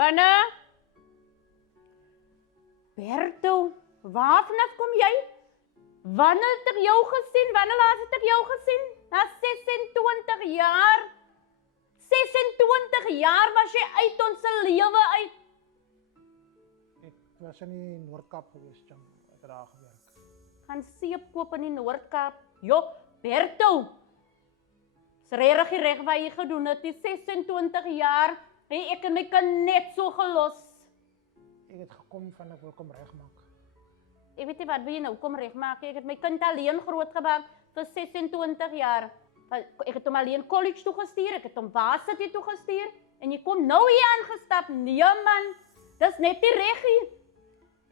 Wanneer? Berto, waar vanaf kom jy? Wanneer het ek jou gesien? Wanneer laat het ek jou gesien? Na 26 jaar. 26 jaar was jy uit ons lewe uit. Ek was in die Noord-Kaap gewees, Jam. Ek het daar gewerk. Gaan seep koop in die Noord-Kaap. Jo, Berto. Is regtig die reg wat jy gedoen het, die 26 jaar. En ek en my kind net so gelos. Ek het gekom van ek wil kom regmaak. Ek weet nie wat wil jy nou kom regmaak. Ek het my kind alleen groot gemaak vir 26 jaar. Ek het hom alleen college toe gestuur, ek het hom varsity toe gestuur en jy kom nou hier aangestap. Nee man, dis net nie reg nie.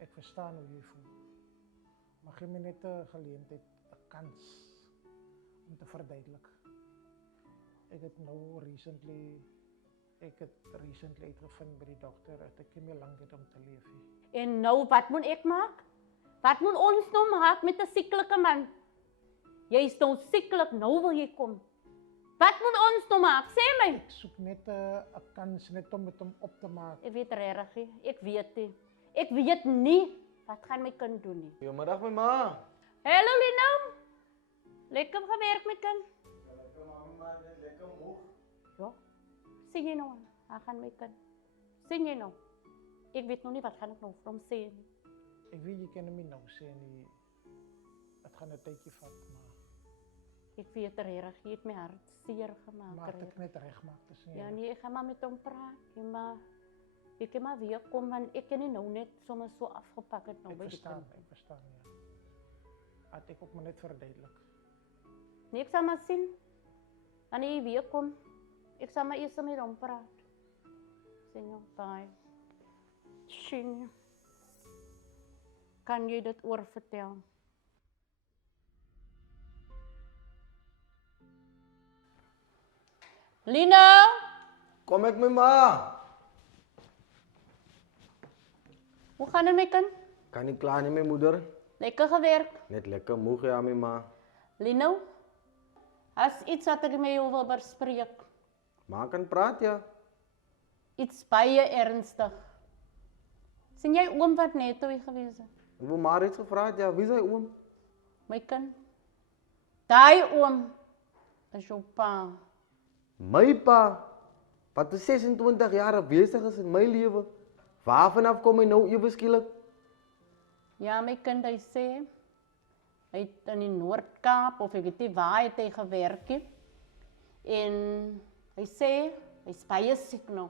Ek verstaan hoe jy voel. Maar gee my net 'n geleentheid, 'n kans om te verduidelik. Ek het recently uitgevind by die dokter dat ek nie meer lank het om te leef nie. En nou, wat moet ek maak? Wat moet ons nou maak met 'n sieklike man? Jy is nou sieklik, nou wil jy kom. Wat moet ons nou maak? Sê my. Ek soek net 'n kans net om met hom op te maak. Ek weet regtig nie. Ek weet nie. Ek weet nie wat gaan my kind doen nie. Goeiemiddag my ma. Hallo Lino. Lekker gewerk my kind. Lekker ma, net lekker moeg. Ja. Sien jy nou? Waar gaan my kind? Sien jy nou? Ek weet nog nie wat gaan ek nou vir hom sê nie. Ek weet jy kan hom nie nou sê nie. Het gaan 'n tydjie vat, maar Ek weet regtig, jy het my hart seer gemaak. maar regtig. ek net regmaak tussen Ja julle. nee, ek gaan maar met hom praat. Maar ek kan maar weer kom want ek kan nie nou net sommer so afgepak het nou Ek by die verstaan, kind. ek verstaan ja. Het ek ook maar net verduidelik. Nee, ek sal maar sien. Wanneer jy weer kom, ek sal maar eers met hom praat. Sien jou, bye. Sien. Kan jy dit oorvertel? Lino! Kom ek my ma. Hoe gaan het my kind? Kan nie klaar nie my moeder. Lekker gewerk. Net lekker moeg ja my ma. Lino, as iets wat ek met jou wil bespreek. Ma kan praat ja. Iets baie ernstig. Sien jy oom wat net toe gewees het? Ek wil maar iets gevra het ja. Wie is hy oom? My kind. Daai oom is jou pa. My pa. Wat is 26 jaar besig is in my lewe. Waarvan af kom hy nou ewe skielik? Ja, my kind, hy sê, hy het in die Noord-Kaap, of ek weet nie waar het hy gewerk het. En hy sê, hy is baie siek nou.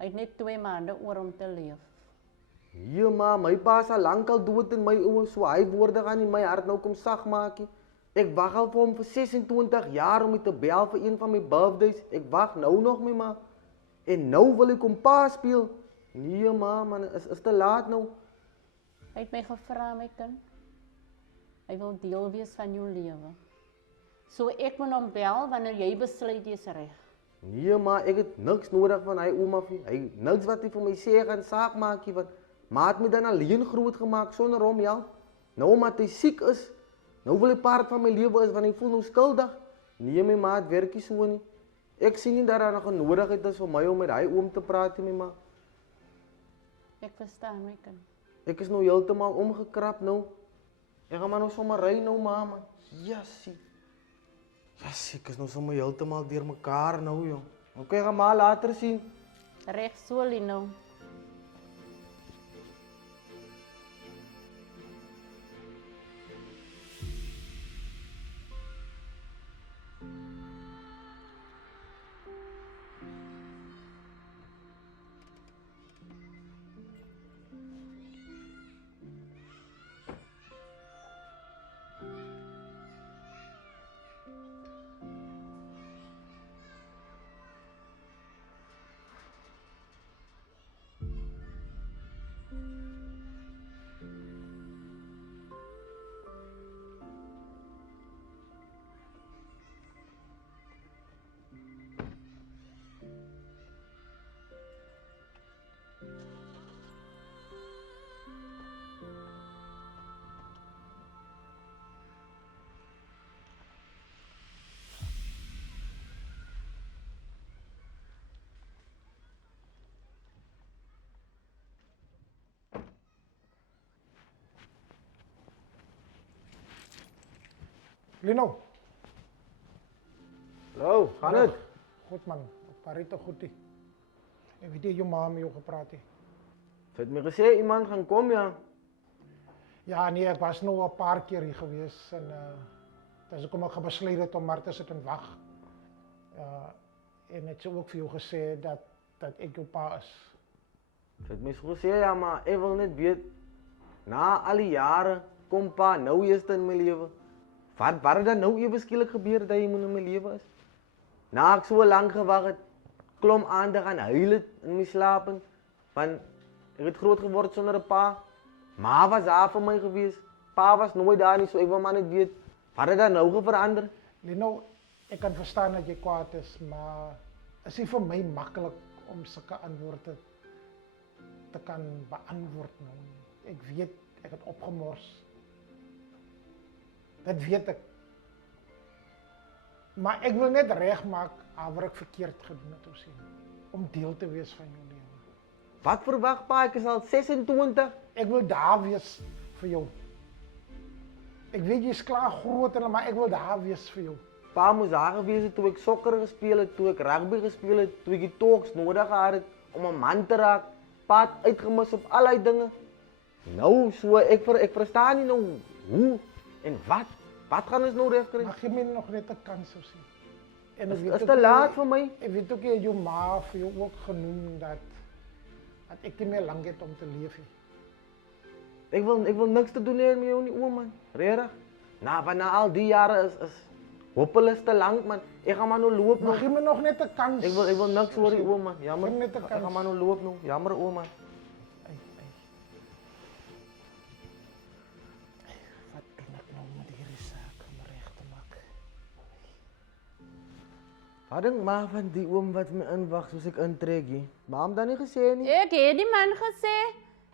Hy het net 2 maande oor om te leef. Nee ma, my pa is al lank al dood in my oë, so hy woorde gaan nie my hart nou kom sag maak nie. Ek wag al vir hom vir 26 jaar om my te bel vir een van my birthdays. Ek wag nou nog my ma. En nou wil ek hom pa speel. Nee ma, man, is te laat nou. Hy het my gevra, my kind. Hy wil deel wees van jou lewe. So ek moet hom bel wanneer jy besluit jy is reg. Nee ma, ek het niks nodig van hy ouma nie. Hy niks wat hy vir my sê gaan saak maak nie, want ma het my dan alleen groot gemaak sonder hom ja. Nou omdat hy siek is, nou wil hy part van my lewe is want hy voel nou skuldig. Nee my ma, het werk nie so nie. Ek sien nie dat daar nog 'n nodigheid is vir my om met hy oom te praat nie, my ma. Ek verstaan, my kind. Ek is nou heeltemal omgekrap nou. Ek gaan maar nou sommer ry nou, ma. Jassie. Jassie, ek is nou sommer heeltemal deur mekaar nou, jong. Okay, gaan maar later sien. Reg so, Lino. Lino. Hallo, gaan het? Goed man, parito goed nie. En weet jy, jou ma met jou gepraat het? Ze het me gezegd, iemand gaan komen, ja. Ja nee, ek was nou 'n paar keer hier gewees en dis hoekom ek besluit het om maar te sit en wag. En het sy ook vir jou gesê dat ek jou pa is. Ze het me zo gezegd, ja, maar ik wil net weten. Na al die jaren, kom pa nou eerst in mijn leven. Wat er dan nou even skielik gebeurd dat je in mijn leven is? Na ik zo lang gewacht het, klom aan te gaan huilen in mijn slapen. Want ik het groot geworden zonder een pa. Ma was daar voor mij geweest. Pa was nooit daar niet, zo ik wil maar niet weten. Wat er dan nou veranderd? Lino, ek kan verstaan dat jy kwaad is, maar is nie vir my maklik om sulke antwoorde te kan beantwoord nou. Ek weet ek het opgemors. Dit weet ek. Maar ek wil net regmaak waar ek verkeerd gedoen het om deel te wees van jou lewe. Wat verwacht pa, ik is al 26. Ek wil daar wees vir jou. Ek weet jy's klaar groter, maar ek wil daar wees vir jou. Pa moest daar geweest zijn toen ik sokker gespeeld heb, toen ik rugby gespeeld heb, toen ik die talks nodig had om een man te raken. Pa het uitgemist op allerlei dingen. Nou, so, ik versta niet nou hoe en wat. Wat gaan we nou recht krijgen? Maar gee my nog net 'n kans of sien. En Het is te laat voor mij. Ek weet ook jy jou ma vir jou ook genoem dat ek nie meer lank het om te leef nie. Ik wil niks te doen meer met jou, niet man. Redig. Na al die jaren is hopeloos te lang, man. Ik ga maar nou lopen. Maar gee my nog net 'n kans. Ik wil niks worden, oom, man. Jammer. Geef me net 'n Ik ga kans. maar nou lopen, nou. Jammer, oom, man. Ai. Wat doen ek nou met hierdie saak om reg te maak? Wat denk maar van die oom wat me inwacht soos ek intrek, hè? Maar hem dan niet gezien, nie? Ek het die man gesê.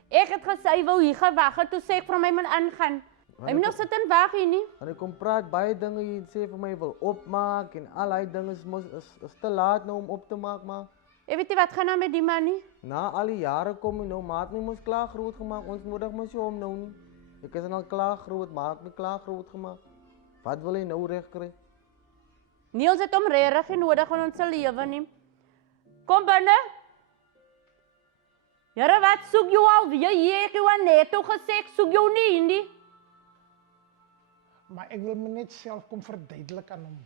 Ek het gesê hy wou hier gewag het, toe sê ek vir my man aangaan. Hy moet nog sit en wag hier nie. En ik kom praat baie dingen hier en sê vir my, wil opmaak en allerlei dingen is te laat nou om op te maken, maar Ek weet nie wat gaan nou met die man nie. na al die jaren kom je nou, maat my moest klaar groot gemaakt, ons nodig mos jou om nou nie. Ek is al klaar groot, maat my klaar groot gemaakt. Wat wil jy nou recht kry? Niels het hom regtig nie nodig in ons lewe nie. Kom binne. Here, wat soek jy al? Jy het jou net toe gesê ek soek jou nie. Maar ek wil my net self kom verduidelik aan hom.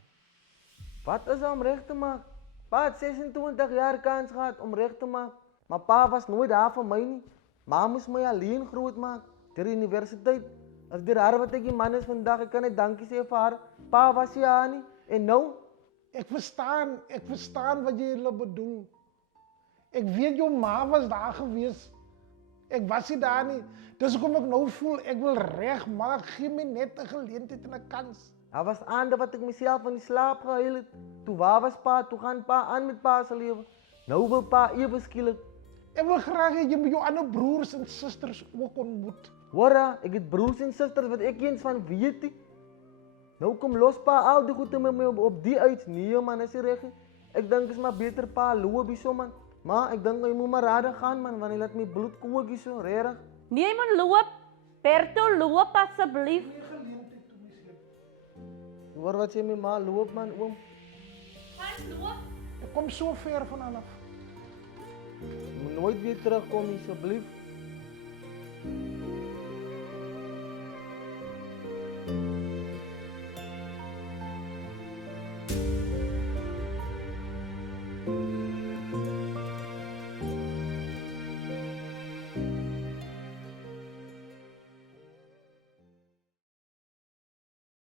Wat is er om recht te maken? Pa het 26 jaar kans gehad om recht te maken. Maar pa was nooit daar voor mij niet. Ma moest mij alleen groot maken. Ter universiteit. Als die haar wat ik die man is vandaag, ik kan het dankie zeggen voor haar. Pa was hier aan niet. En nou? Ek verstaan wat jy hulle bedoel. Ek weet jou ma was daar gewees. Ek was nie daar nie. Dis hoekom ek nou voel ek wil regmaak. Gee my net 'n geleentheid en 'n kans. Hij was aan wat ik mezelf van die slaap gehuild het. Toen waar was pa? Toen gaan pa aan met pa zijn leven. Nou wil pa even skielik. Ek wil graag hê jy moet jou ander broers en susters ook ontmoet. Hoor, ik heb broers en zusters wat ik eens van weet. Nie. Nou kom los pa al die goed met me op die uit. Nee man, is je recht. Ik denk het is maar beter pa loop zo man. Maar ik denk je moet maar raden gaan man, want je laat me bloed koken zo, reg. Nee, jy moet loop. Berto, loop asseblief. Hoor wat je met ma loop man, oom. Gaan loop. Ek kom so ver van af. Je moet nooit weer terugkomen, alsjeblieft.